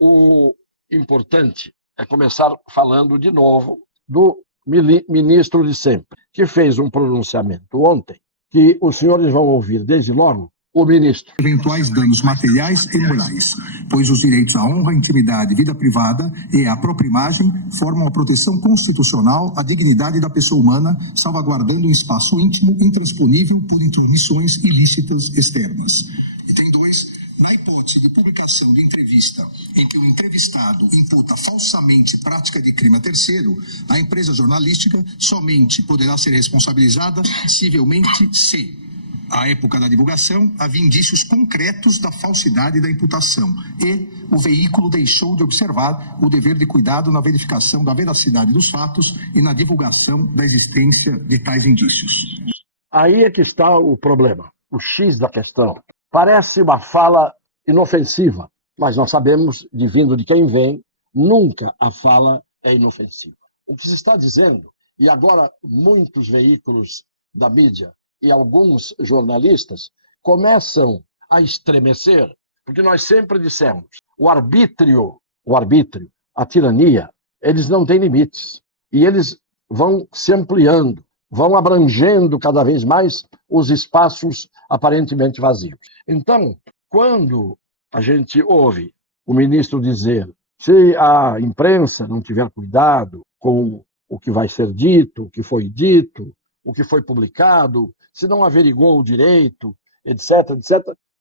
o importante é começar falando de novo do ministro de sempre, que fez um pronunciamento ontem, que os senhores vão ouvir desde logo o ministro. Eventuais danos materiais e morais, pois os direitos à honra, intimidade, vida privada e à própria imagem formam a proteção constitucional à dignidade da pessoa humana, salvaguardando um espaço íntimo intransponível por intromissões ilícitas externas. E tem dois. Na hipótese de publicação de entrevista em que o entrevistado imputa falsamente prática de crime a terceiro, a empresa jornalística somente poderá ser responsabilizada civilmente se, à época da divulgação, havia indícios concretos da falsidade da imputação e o veículo deixou de observar o dever de cuidado na verificação da veracidade dos fatos e na divulgação da existência de tais indícios. Aí é que está o problema, o X da questão. Parece uma fala inofensiva, mas nós sabemos, de vindo de quem vem, nunca a fala é inofensiva. O que se está dizendo, e agora muitos veículos da mídia e alguns jornalistas começam a estremecer, porque nós sempre dissemos, o arbítrio, a tirania, eles não têm limites, e eles vão se ampliando, vão abrangendo cada vez mais os espaços aparentemente vazios. Então, quando a gente ouve o ministro dizer se a imprensa não tiver cuidado com o que vai ser dito, o que foi dito, o que foi publicado, se não averigou o direito, etc.,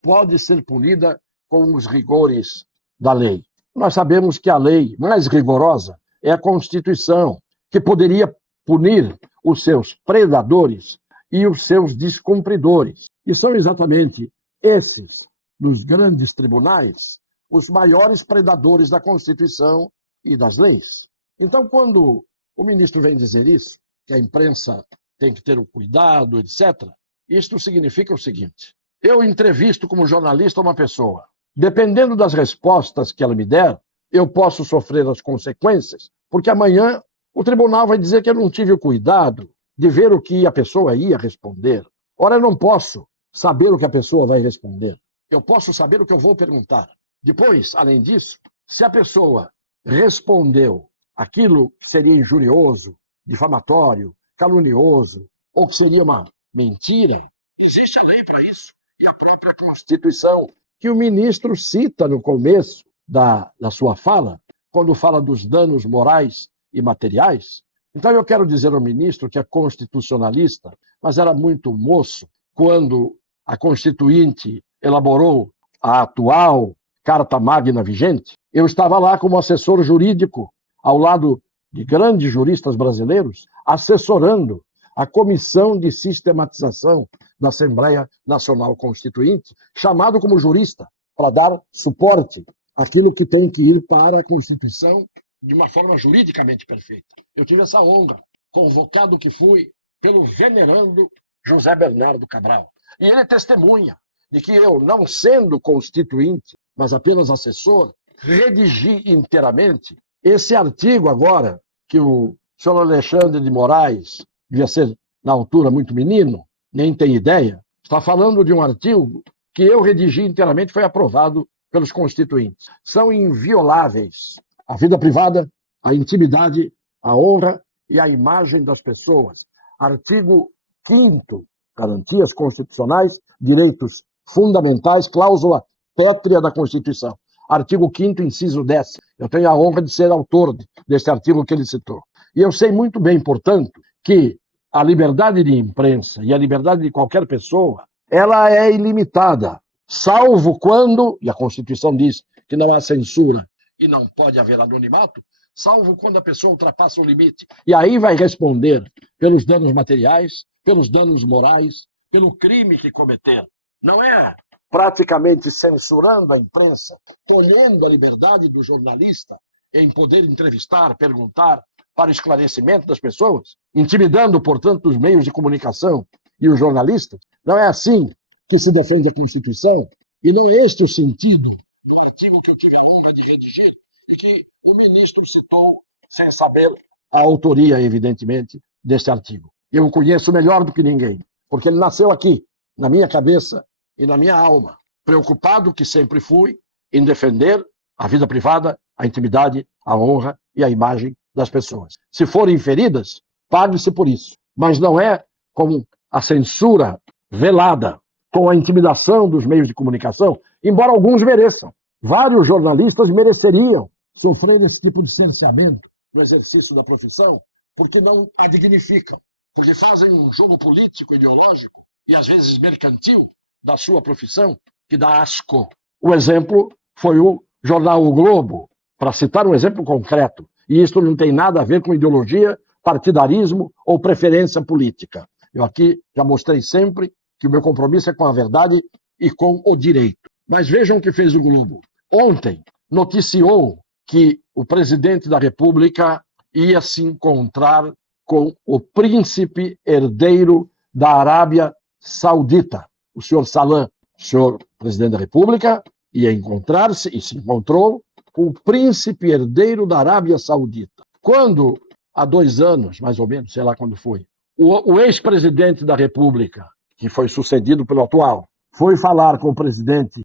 pode ser punida com os rigores da lei. Nós sabemos que a lei mais rigorosa é a Constituição, que poderia punir os seus predadores e os seus descumpridores. E são exatamente esses, dos grandes tribunais, os maiores predadores da Constituição e das leis. Então, quando o ministro vem dizer isso, que a imprensa tem que ter o cuidado, etc., isto significa o seguinte: eu entrevisto como jornalista uma pessoa. Dependendo das respostas que ela me der, eu posso sofrer as consequências, porque amanhã o tribunal vai dizer que eu não tive o cuidado de ver o que a pessoa ia responder. Ora, eu não posso saber o que a pessoa vai responder. Eu posso saber o que eu vou perguntar. Depois, além disso, se a pessoa respondeu aquilo que seria injurioso, difamatório, calunioso, ou que seria uma mentira, existe a lei para isso e a própria Constituição, que o ministro cita no começo da sua fala, quando fala dos danos morais e materiais. Então eu quero dizer ao ministro que é constitucionalista, mas era muito moço quando a Constituinte elaborou a atual Carta Magna vigente. Eu estava lá como assessor jurídico, ao lado de grandes juristas brasileiros, assessorando a Comissão de Sistematização da Assembleia Nacional Constituinte, chamado como jurista para dar suporte àquilo que tem que ir para a Constituição de uma forma juridicamente perfeita. Eu tive essa honra, convocado que fui pelo venerando José Bernardo Cabral. E ele testemunha de que eu, não sendo constituinte, mas apenas assessor, redigi inteiramente esse artigo agora, que o senhor Alexandre de Moraes, devia ser na altura muito menino, nem tem ideia, está falando de um artigo que eu redigi inteiramente, foi aprovado pelos constituintes. São invioláveis a vida privada, a intimidade, a honra e a imagem das pessoas. Artigo 5º, garantias constitucionais, direitos fundamentais, cláusula pétrea da Constituição. Artigo 5º, inciso 10º. Eu tenho a honra de ser autor desse artigo que ele citou. E eu sei muito bem, portanto, que a liberdade de imprensa e a liberdade de qualquer pessoa, ela é ilimitada, salvo quando, e a Constituição diz que não há censura e não pode haver anonimato, salvo quando a pessoa ultrapassa o limite. E aí vai responder pelos danos materiais, pelos danos morais, pelo crime que cometer. Não é praticamente censurando a imprensa, tolhendo a liberdade do jornalista em poder entrevistar, perguntar, para esclarecimento das pessoas, intimidando, portanto, os meios de comunicação e os jornalistas. Não é assim que se defende a Constituição, e não é este o sentido do artigo que eu tive a honra de redigir e que o ministro citou sem saber a autoria, evidentemente, deste artigo. Eu o conheço melhor do que ninguém, porque ele nasceu aqui, na minha cabeça e na minha alma, preocupado que sempre fui em defender a vida privada, a intimidade, a honra e a imagem das pessoas. Se forem feridas, pague-se por isso. Mas não é com a censura velada, com a intimidação dos meios de comunicação, embora alguns mereçam. Vários jornalistas mereceriam sofrer esse tipo de cerceamento no exercício da profissão, porque não a dignificam, porque fazem um jogo político, ideológico e às vezes mercantil da sua profissão que dá asco. O exemplo foi o jornal O Globo, para citar um exemplo concreto, e isso não tem nada a ver com ideologia, partidarismo ou preferência política. Eu aqui já mostrei sempre que o meu compromisso é com a verdade e com o direito. Mas vejam o que fez o Globo. Ontem noticiou que o presidente da República ia se encontrar com o príncipe herdeiro da Arábia Saudita, o senhor Salman. O senhor presidente da República ia encontrar-se, e se encontrou, com o príncipe herdeiro da Arábia Saudita. Quando, há 2 anos, mais ou menos, sei lá quando foi, o ex-presidente da República, que foi sucedido pelo atual, foi falar com o presidente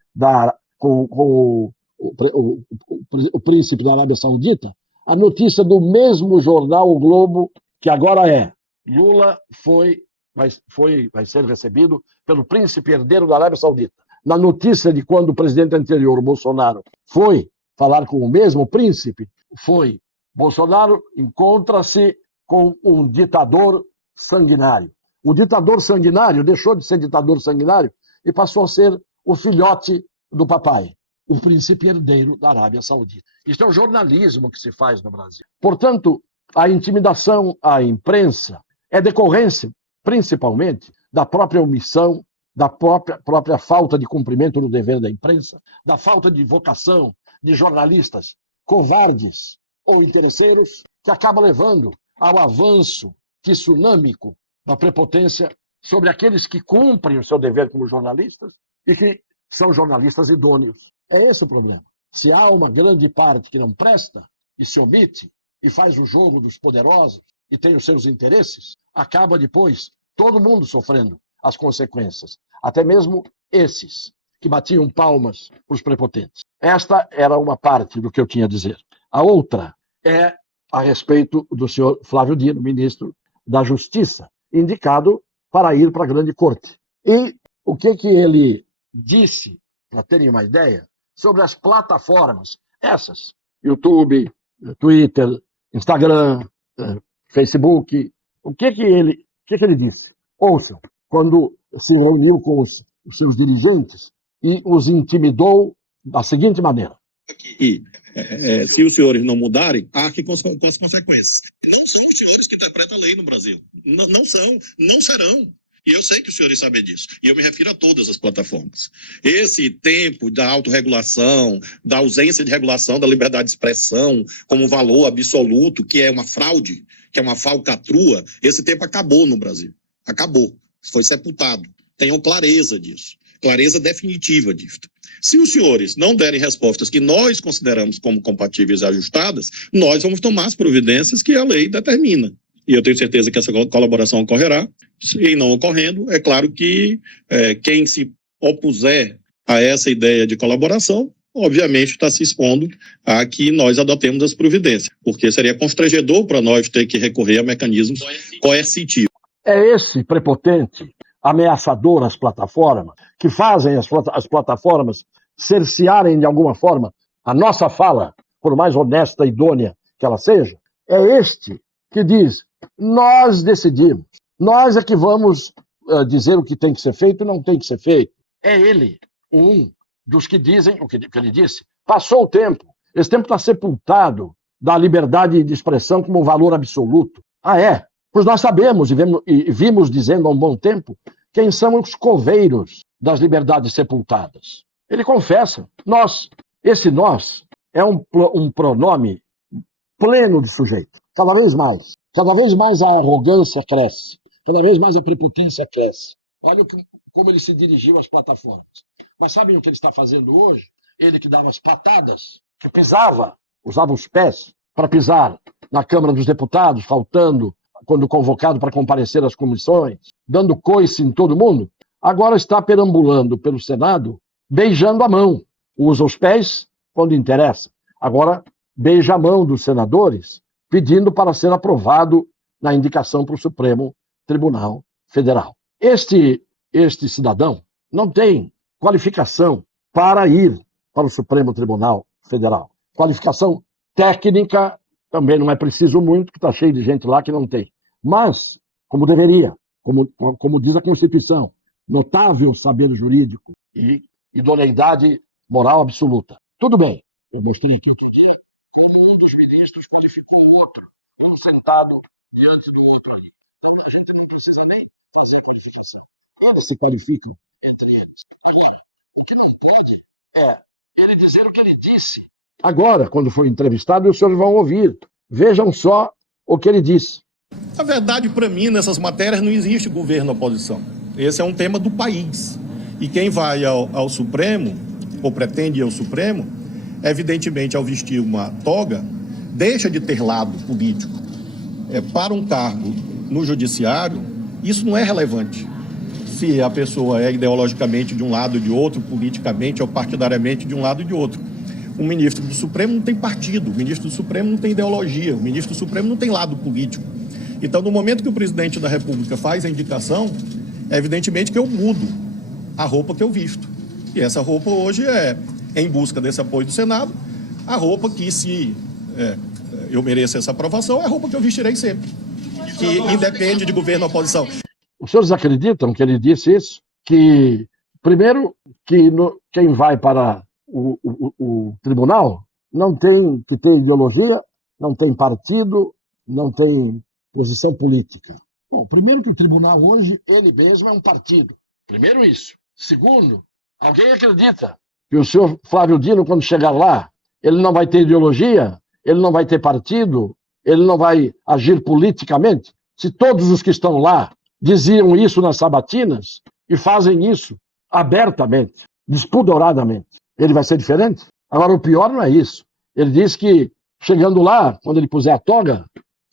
com o príncipe da Arábia Saudita, a notícia do mesmo jornal O Globo, que agora é: Lula vai ser recebido pelo príncipe herdeiro da Arábia Saudita. Na notícia de quando o presidente anterior, o Bolsonaro, foi falar com o mesmo príncipe, foi: Bolsonaro encontra-se com um ditador sanguinário. O ditador sanguinário deixou de ser ditador sanguinário e passou a ser o filhote do papai, o príncipe herdeiro da Arábia Saudita. Isto é o jornalismo que se faz no Brasil. Portanto, a intimidação à imprensa é decorrência, principalmente, da própria omissão, da própria falta de cumprimento do dever da imprensa, da falta de vocação de jornalistas covardes ou interesseiros, que acaba levando ao avanço tsunâmico da prepotência sobre aqueles que cumprem o seu dever como jornalistas e que são jornalistas idôneos. É esse o problema. Se há uma grande parte que não presta e se omite e faz o jogo dos poderosos e tem os seus interesses, acaba depois todo mundo sofrendo as consequências, até mesmo esses que batiam palmas para os prepotentes. Esta era uma parte do que eu tinha a dizer. A outra é a respeito do senhor Flávio Dino, ministro da Justiça, indicado para ir para a Grande Corte. E o que ele disse, para terem uma ideia, sobre as plataformas, essas, YouTube, Twitter, Instagram, Facebook, o que ele disse? Ouçam, quando se reuniu com os seus dirigentes e os intimidou da seguinte maneira. Se os senhores não mudarem, arque com as consequências. Não são os senhores que interpretam a lei no Brasil. Não são, não serão. E eu sei que os senhores sabem disso. E eu me refiro a todas as plataformas. Esse tempo da autorregulação, da ausência de regulação da liberdade de expressão como valor absoluto, que é uma fraude, que é uma falcatrua, esse tempo acabou no Brasil. Acabou. Foi sepultado. Tenham clareza disso. Clareza definitiva disso. Se os senhores não derem respostas que nós consideramos como compatíveis e ajustadas, nós vamos tomar as providências que a lei determina. E eu tenho certeza que essa colaboração ocorrerá. E não ocorrendo, é claro que quem se opuser a essa ideia de colaboração, obviamente está se expondo a que nós adotemos as providências, porque seria constrangedor para nós ter que recorrer a mecanismos coercitivos. É esse prepotente, ameaçador às plataformas, que fazem as plataformas cercearem de alguma forma a nossa fala, por mais honesta e idônea que ela seja, é este que diz: nós decidimos, nós é que vamos dizer o que tem que ser feito e não tem que ser feito. É ele, um dos que dizem o que ele disse. Passou o tempo, esse tempo está sepultado da liberdade de expressão como um valor absoluto. Ah, é? Pois nós sabemos e vimos dizendo há um bom tempo quem são os coveiros das liberdades sepultadas. Ele confessa, nós. Esse nós é um pronome pleno de sujeito. Cada vez mais a arrogância cresce, cada vez mais a prepotência cresce. Olha como ele se dirigiu às plataformas. Mas sabem o que ele está fazendo hoje? Ele que dava as patadas, que pisava, usava os pés para pisar na Câmara dos Deputados, faltando quando convocado para comparecer às comissões, dando coice em todo mundo, agora está perambulando pelo Senado, beijando a mão. Usa os pés quando interessa. Agora, beija a mão dos senadores pedindo para ser aprovado na indicação para o Supremo Tribunal Federal. Este cidadão não tem qualificação para ir para o Supremo Tribunal Federal. Qualificação técnica também não é preciso muito, que está cheio de gente lá que não tem. Mas, como deveria, como diz a Constituição, notável saber jurídico e idoneidade moral absoluta. Tudo bem, eu mostrei aqui outro dia. Um dos ministros qualificou o outro, um sentado diante do outro ali. Então, a gente não precisa nem fazer confiança. Quando se qualifica entre eles, ele dizer o que ele disse. Agora, quando foi entrevistado, os senhores vão ouvir. Vejam só o que ele disse. A verdade, para mim, nessas matérias não existe governo oposição. Esse é um tema do país. E quem vai ao Supremo, ou pretende ir ao Supremo, evidentemente, ao vestir uma toga, deixa de ter lado político. Para um cargo no judiciário, isso não é relevante. Se a pessoa é ideologicamente de um lado ou de outro, politicamente ou partidariamente de um lado e de outro. O ministro do Supremo não tem partido, o ministro do Supremo não tem ideologia, o ministro do Supremo não tem lado político. Então, no momento que o presidente da República faz a indicação, evidentemente que eu mudo a roupa que eu visto. E essa roupa hoje em busca desse apoio do Senado, a roupa que, se eu mereço essa aprovação, é a roupa que eu vestirei sempre, que independe de governo ou oposição. Os senhores acreditam que ele disse isso? Que, primeiro, quem vai para o tribunal não tem que ter ideologia, não tem partido, não tem posição política. Bom, primeiro que o tribunal hoje, ele mesmo é um partido. Primeiro isso. Segundo, alguém acredita que o senhor Flávio Dino, quando chegar lá, ele não vai ter ideologia, ele não vai ter partido, ele não vai agir politicamente? Se todos os que estão lá diziam isso nas sabatinas e fazem isso abertamente, despudoradamente, ele vai ser diferente? Agora, o pior não é isso. Ele diz que, chegando lá, quando ele puser a toga,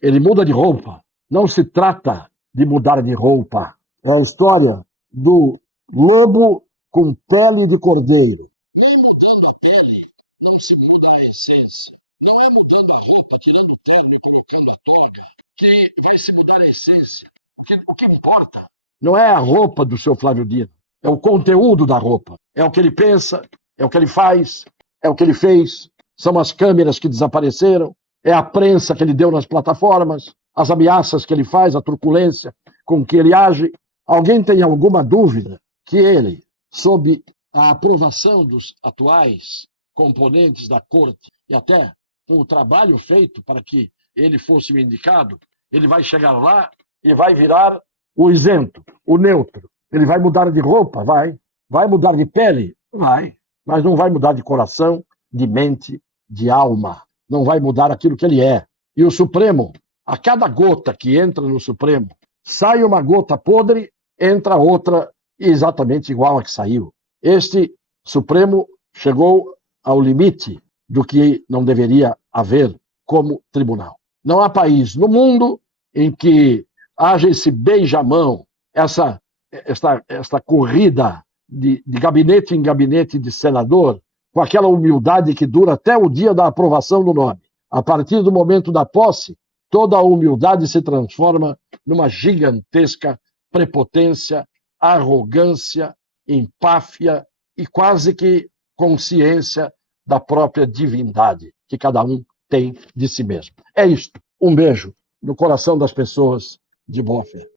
ele muda de roupa. Não se trata de mudar de roupa. É a história do lobo com pele de cordeiro. Não mudando a pele, não se muda a essência. Não é mudando a roupa, tirando o terno e colocando a toga, que vai se mudar a essência. O que importa não é a roupa do seu Flávio Dino, é o conteúdo da roupa. É o que ele pensa, é o que ele faz, é o que ele fez. São as câmeras que desapareceram, é a prensa que ele deu nas plataformas, as ameaças que ele faz, a truculência com que ele age. Alguém tem alguma dúvida que ele, sob a aprovação dos atuais componentes da corte e até com o trabalho feito para que ele fosse o indicado, ele vai chegar lá e vai virar o isento, o neutro. Ele vai mudar de roupa? Vai. Vai mudar de pele? Vai. Mas não vai mudar de coração, de mente, de alma. Não vai mudar aquilo que ele é. E o Supremo, a cada gota que entra no Supremo, sai uma gota podre, entra outra exatamente igual a que saiu. Este Supremo chegou ao limite do que não deveria haver como tribunal. Não há país no mundo em que haja esse beijamão, esta corrida de gabinete em gabinete de senador, com aquela humildade que dura até o dia da aprovação do nome. A partir do momento da posse, toda a humildade se transforma numa gigantesca prepotência, arrogância, empáfia e quase que consciência da própria divindade que cada um tem de si mesmo. É isto. Um beijo no coração das pessoas de boa fé.